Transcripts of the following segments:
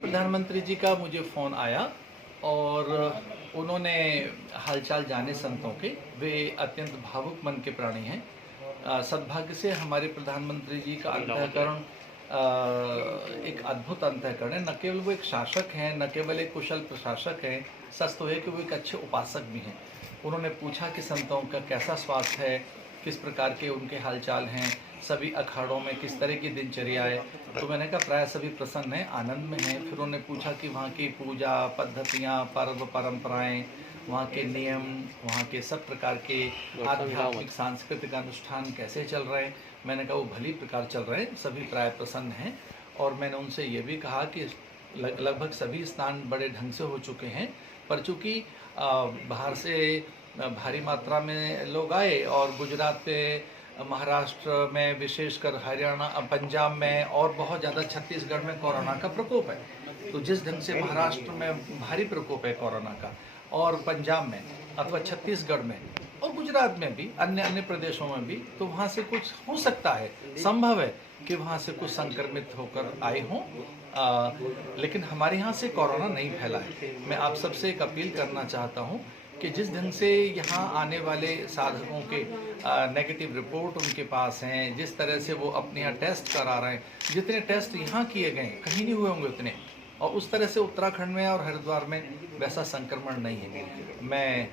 प्रधानमंत्री जी का मुझे फ़ोन आया और उन्होंने हालचाल जाने संतों के। वे अत्यंत भावुक मन के प्राणी हैं। सद्भाग्य से हमारे प्रधानमंत्री जी का अंतःकरण एक अद्भुत अंतःकरण है। न केवल वो एक शासक हैं, न केवल एक कुशल प्रशासक हैं, सच तो है कि वो एक अच्छे उपासक भी हैं। उन्होंने पूछा कि संतों का कैसा स्वास्थ्य है, किस प्रकार के उनके हालचाल हैं, सभी अखाड़ों में किस तरह की दिनचर्या है। तो मैंने कहा प्राय सभी प्रसन्न हैं, आनंद में हैं। फिर उन्होंने पूछा कि वहाँ की पूजा पद्धतियाँ, पर्व परंपराएं, वहाँ के नियम, वहाँ के सब प्रकार के आध्यात्मिक सांस्कृतिक अनुष्ठान कैसे चल रहे हैं। मैंने कहा वो भली प्रकार चल रहे हैं, सभी प्राय प्रसन्न हैं। और मैंने उनसे ये भी कहा कि लगभग सभी स्नान बड़े ढंग से हो चुके हैं, पर चूँकि बाहर से भारी मात्रा में लोग आए और गुजरात पे, महाराष्ट्र में, विशेषकर हरियाणा, पंजाब में और बहुत ज़्यादा छत्तीसगढ़ में कोरोना का प्रकोप है। तो जिस ढंग से महाराष्ट्र में भारी प्रकोप है कोरोना का, और पंजाब में अथवा छत्तीसगढ़ में और गुजरात में भी, अन्य अन्य प्रदेशों में भी, तो वहाँ से कुछ हो सकता है, संभव है कि वहाँ से कुछ संक्रमित होकर आए हों। लेकिन हमारे यहाँ से कोरोना नहीं फैला है। मैं आप सबसे एक अपील करना चाहता हूँ कि जिस ढंग से यहाँ आने वाले साधकों के नेगेटिव रिपोर्ट उनके पास हैं, जिस तरह से वो अपने यहाँ टेस्ट करा रहे हैं, जितने टेस्ट यहाँ किए गए कहीं नहीं हुए होंगे उतने, और उस तरह से उत्तराखंड में और हरिद्वार में वैसा संक्रमण नहीं है। मैं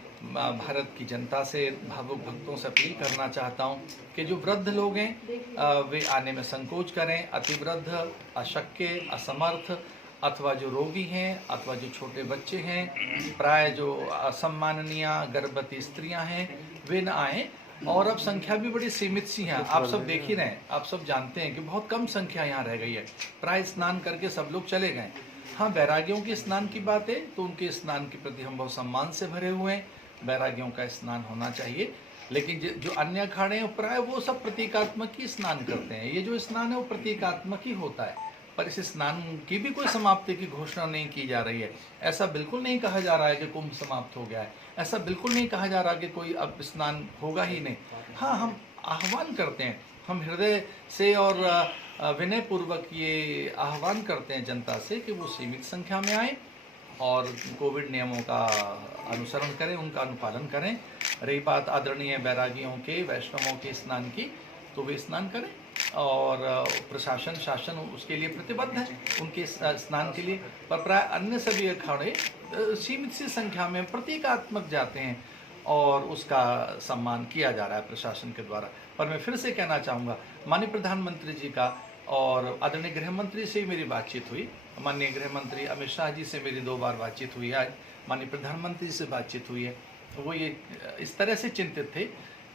भारत की जनता से, भावुक भक्तों से अपील करना चाहता हूँ कि जो वृद्ध लोग हैं वे आने में संकोच करें। अतिवृद्ध, अशक्य, असमर्थ, अथवा जो रोगी हैं, अथवा जो छोटे बच्चे हैं, प्राय जो असम्माननीय गर्भवती स्त्रियां हैं, वे न आएँ। और अब संख्या भी बड़ी सीमित सी है, आप सब देख ही रहे हैं, आप सब जानते हैं कि बहुत कम संख्या यहाँ रह गई है। प्राय स्नान करके सब लोग चले गए। हाँ, बैरागियों के स्नान की बात है तो उनके स्नान के प्रति हम बहुत सम्मान से भरे हुए हैं। बैरागियों का स्नान होना चाहिए, लेकिन जो अन्य अखाड़े हैं प्राय वो सब प्रतीकात्मक ही स्नान करते हैं। ये जो स्नान है वो प्रतीकात्मक ही होता है, पर इस स्नान की भी कोई समाप्ति की घोषणा नहीं की जा रही है। ऐसा बिल्कुल नहीं कहा जा रहा है कि कुंभ समाप्त हो गया है, ऐसा बिल्कुल नहीं कहा जा रहा कि कोई अब स्नान होगा ही नहीं। हाँ, हम आह्वान करते हैं, हम हृदय से और विनय पूर्वक ये आह्वान करते हैं जनता से कि वो सीमित संख्या में आए और कोविड नियमों का अनुसरण करें, उनका अनुपालन करें। रही बात आदरणीय बैरागियों के, वैष्णवों के स्नान की, तो वे स्नान करें और प्रशासन, शासन उसके लिए प्रतिबद्ध है उनके स्नान के लिए। पर प्राय अन्य सभी अखाड़े सीमित सी संख्या में प्रतीकात्मक जाते हैं और उसका सम्मान किया जा रहा है प्रशासन के द्वारा। पर मैं फिर से कहना चाहूँगा, माननीय प्रधानमंत्री जी का और आदरणीय गृह मंत्री से मेरी बातचीत हुई। माननीय गृह मंत्री अमित शाह जी से मेरी 2 बार बातचीत हुई, आज माननीय प्रधानमंत्री से बातचीत हुई है। वो ये इस तरह से चिंतित थे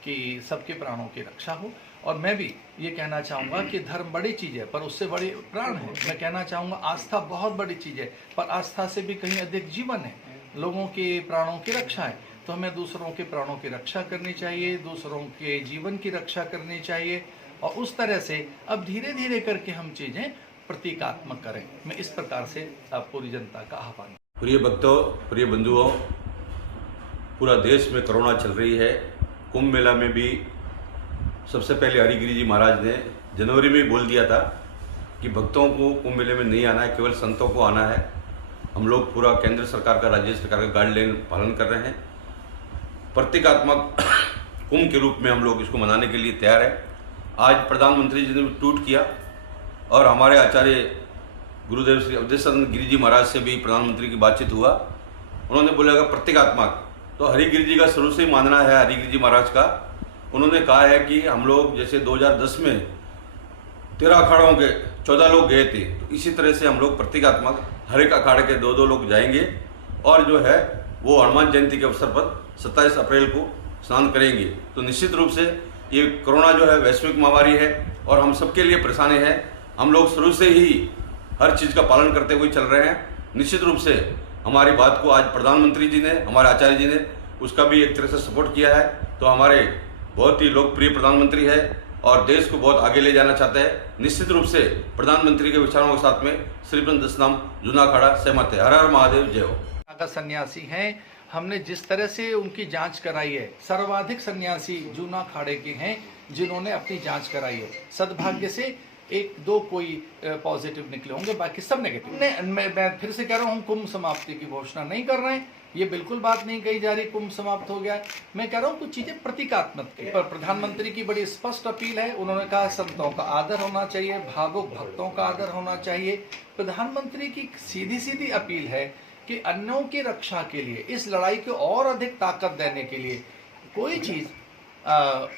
कि सबके प्राणों की रक्षा हो। और मैं भी ये कहना चाहूँगा कि धर्म बड़ी चीज़ है, पर उससे बड़े प्राण है। मैं कहना चाहूँगा आस्था बहुत बड़ी चीज़ है, पर आस्था से भी कहीं अधिक जीवन है, लोगों के प्राणों की रक्षा है। तो हमें दूसरों के प्राणों की रक्षा करनी चाहिए, दूसरों के जीवन की रक्षा करनी चाहिए, और उस तरह से अब धीरे धीरे करके हम चीज़ें प्रतीकात्मक करें। मैं इस प्रकार से पूरी जनता का आह्वान। प्रिय भक्तों, प्रिय बंधुओं, पूरा देश में कोरोना चल रही है। कुंभ मेला में भी सबसे पहले हरिगिरी जी महाराज ने जनवरी में बोल दिया था कि भक्तों को कुंभ मेले में नहीं आना है, केवल संतों को आना है। हम लोग पूरा केंद्र सरकार का, राज्य सरकार का गाइडलाइन पालन कर रहे हैं। प्रतीकात्मक कुंभ के रूप में हम लोग इसको मनाने के लिए तैयार है। आज प्रधानमंत्री जी ने ट्वीट किया और हमारे आचार्य गुरुदेव श्री अवधेशानंद गिरी जी महाराज से भी प्रधानमंत्री की बातचीत हुआ। उन्होंने बोला प्रतीकात्मक, तो हरिगिरी जी का शुरू से ही मानना है, हरिगिरी जी महाराज का। उन्होंने कहा है कि हम लोग जैसे 2010 में 13 अखाड़ों के 14 लोग गए थे, तो इसी तरह से हम लोग प्रतीकात्मक हर एक अखाड़े के 2-2 लोग जाएंगे और जो है वो हनुमान जयंती के अवसर पर 27 अप्रैल को स्नान करेंगे। तो निश्चित रूप से ये कोरोना जो है वैश्विक महामारी है और हम सबके लिए परेशानी है। हम लोग शुरू से ही हर चीज़ का पालन करते हुए चल रहे हैं। निश्चित रूप से हमारी बात को आज प्रधानमंत्री जी ने, हमारे आचार्य जी ने उसका भी एक तरह से सपोर्ट किया है। तो हमारे बहुत ही लोकप्रिय प्रधानमंत्री है और देश को बहुत आगे ले जाना चाहते हैं। निश्चित रूप से प्रधानमंत्री के विचारों के साथ में श्रीपंत दशनाम जूना अखाड़ा सहमत है। हर हर महादेव, जय हो। अगर सन्यासी हैं, हमने जिस तरह से उनकी जांच कराई है, सर्वाधिक सन्यासी जूना अखाड़े के हैं जिन्होंने अपनी जांच कराई है। सद्भाग्य से एक दो कोई पॉजिटिव निकले होंगे, बाकी सब नेगेटिव। मैं फिर से कह रहा हूँ, कुंभ समाप्ति की घोषणा नहीं कर रहे हैं, ये बिल्कुल बात नहीं कही जा रही कुंभ समाप्त हो गया है। मैं कह रहा हूँ कुछ चीजें प्रतीकात्मक थी। पर प्रधानमंत्री की बड़ी स्पष्ट अपील है, उन्होंने कहा संतों का आदर होना चाहिए, भावुक भक्तों का आदर होना चाहिए। प्रधानमंत्री की सीधी सीधी अपील है कि अन्यों की रक्षा के लिए, इस लड़ाई को और अधिक ताकत देने के लिए कोई चीज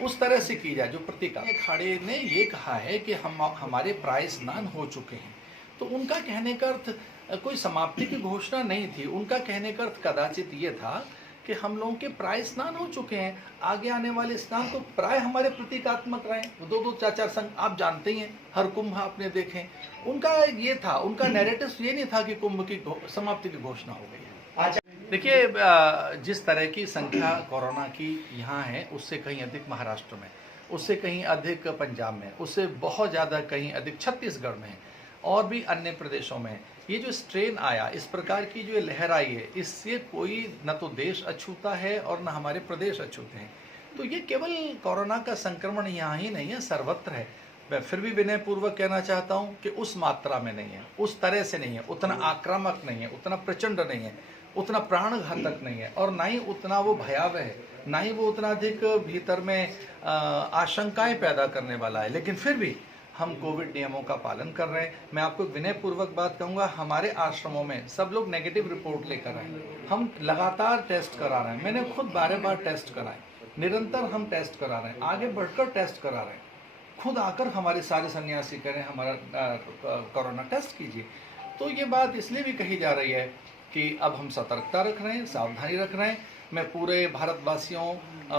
उस तरह से की जाए जो प्रतीका। खाड़े ने ये कहा है कि हमारे प्राय स्नान हो चुके हैं, तो उनका कहने का अर्थ कोई समाप्ति की घोषणा नहीं थी। उनका कहने का अर्थ कदाचित ये था कि हम लोगों के प्राय स्नान हो चुके हैं, आगे आने वाले स्नान तो प्राय हमारे प्रतीकात्मक रहे। दो दो चार चार संघ आप जानते ही हैं, हर कुंभ आपने देखे। उनका ये था, उनका नैरेटिव ये नहीं था कि कुंभ की समाप्ति की घोषणा हो गई है। देखिए, जिस तरह की संख्या कोरोना की यहाँ है, उससे कहीं अधिक महाराष्ट्र में, उससे कहीं अधिक पंजाब में, उससे बहुत ज़्यादा कहीं अधिक छत्तीसगढ़ में और भी अन्य प्रदेशों में ये जो स्ट्रेन आया, इस प्रकार की जो लहर आई है, इससे कोई न तो देश अछूता है और न हमारे प्रदेश अछूते हैं। तो ये केवल कोरोना का संक्रमण यहाँ ही नहीं है, सर्वत्र है। मैं फिर भी विनयपूर्वक कहना चाहता हूँ कि उस मात्रा में नहीं है, उस तरह से नहीं है, उतना आक्रामक नहीं है, उतना प्रचंड नहीं है, उतना प्राणघातक नहीं है, और ना ही उतना वो भयावह है, ना ही वो उतना अधिक भीतर में आशंकाएं पैदा करने वाला है। लेकिन फिर भी हम कोविड नियमों का पालन कर रहे हैं। मैं आपको विनयपूर्वक बात कहूँगा, हमारे आश्रमों में सब लोग नेगेटिव रिपोर्ट लेकर आए, हम लगातार टेस्ट करा रहे हैं। मैंने खुद 12 बार टेस्ट कराए, निरंतर हम टेस्ट करा रहे हैं, आगे बढ़कर टेस्ट करा रहे हैं। खुद आकर हमारे सारे सन्यासी करें, हमारा कोरोना टेस्ट कीजिए। तो ये बात इसलिए भी कही जा रही है कि अब हम सतर्कता रख रहे हैं, सावधानी रख रहे हैं। मैं पूरे भारतवासियों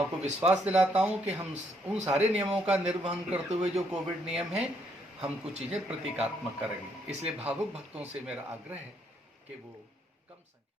को विश्वास दिलाता हूं कि हम उन सारे नियमों का निर्वहन करते हुए जो कोविड नियम हैं, हम कुछ चीज़ें प्रतीकात्मक करेंगे। इसलिए भावुक भक्तों से मेरा आग्रह है कि वो